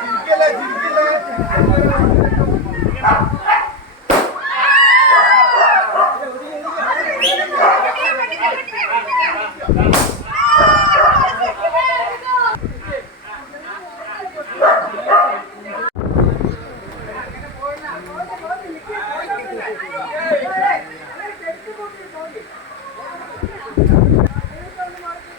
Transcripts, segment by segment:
જીતકે લે જીત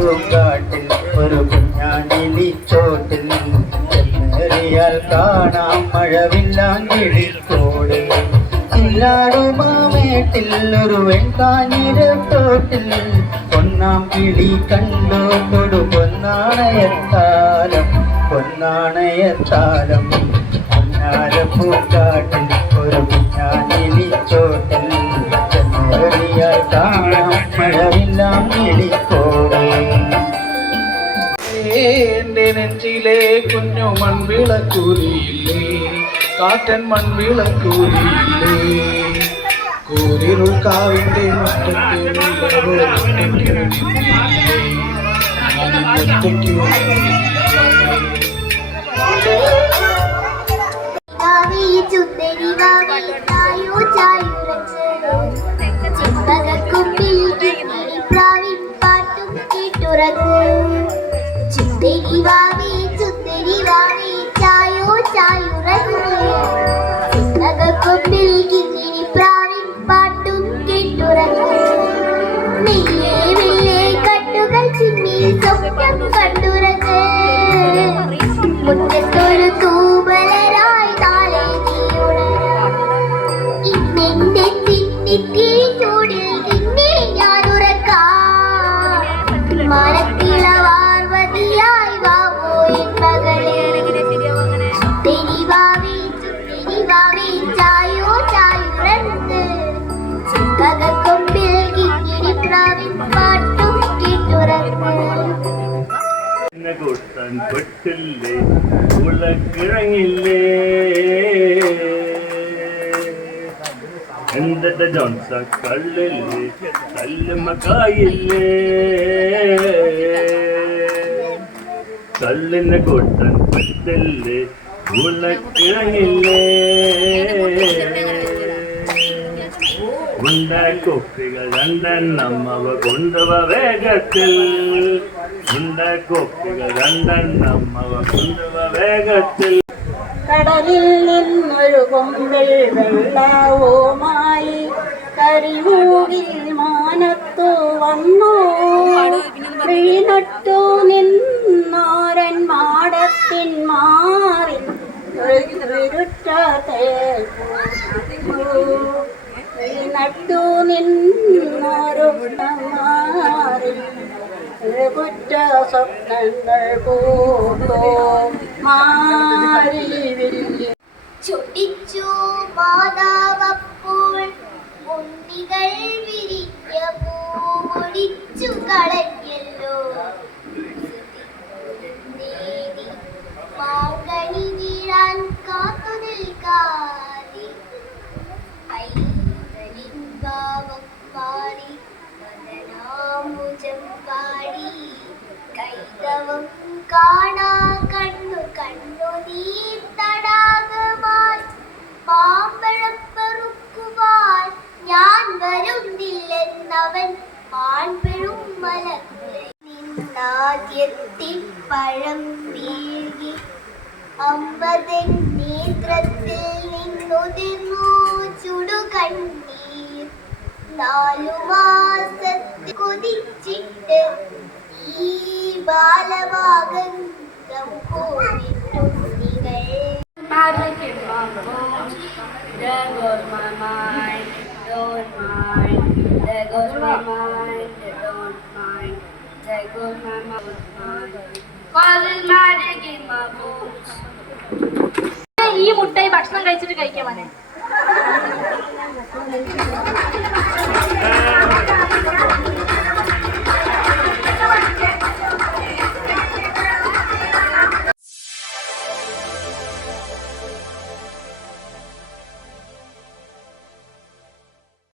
പൂങ്കാട്ടിൽ ഒരു കുഞ്ഞാണിലിച്ചോട്ടിൽ ചെന്നേറിയാൽ കാണാം മഴവില്ലാങ്കിളിത്തോട് ചില്ലാടുമാമേട്ടിൽ ഒരു വെൺകാഞ്ഞിരത്തോട്ടിൽ പൊന്നാം കിളി കണ്ടോ തൊടു പൊന്നാണയത്താലം പൊന്നാണയത്താലം. എന്റെ നെഞ്ചിലെ കുഞ്ഞു മൺവിളക്കൂരിയില്ലേ? കാറ്റൻ മൺവിളക്കൂരിയില്ലേ? കൂരിരുൾ കാവിന്റെ മുറ്റത്ത് ತಾಯುರನ್ನು ನಗಕ್ಕೊಂಬಿಳಿಗಿ ಮಿನಿ ಪ್ರಾ പറ്റില്ലേ ഉളക്കിഴങ്ങില്ലേ? എന്തെ ജോൺസ കള്ളില്ലേ? കല്ലുമക്കായില്ലേ കള്ളിന് കൊട്ടൻ പെട്ടില്ലേ? ഉളക്കിഴങ്ങില്ലേ? കടലിൽ നിന്നൊരു കൊമ്പിൽ വെള്ളവുമായി മാനത്തു വന്നു. വീണട്ടു നിന്നോരൻ മാടത്തിൻ മാറിൽ വിരുറ്റ വീണട്ടു നിന്നൊരു മാറിൽ കുറ്റ സ്വപ്നങ്ങൾ പൂത്തോ മാറി ചൊടിച്ചു മാതാവപ്പോൾ ഉണ്ണികൾ വിരിഞ്ഞ. നാദ്യത്തിൽ പഴം വീഴി അമ്പതൻ നേത്രത്തിൽ നിന്നുതിർന്നു ചുടുകണ്ണീർ നാലു മാസത്തിൽ കൊതിച്ചിട്ട് ഈ ബാലഭാഗം പോയിട്ടുണ്ണികൾ Magic in my bones, there goes my mind, don't mind. There goes my mind. There go my mind, Cause magic in my bones. ഈ മുട്ടായി ഭക്ഷണം കഴിച്ചിട്ട് കഴിക്കാൻ മനെ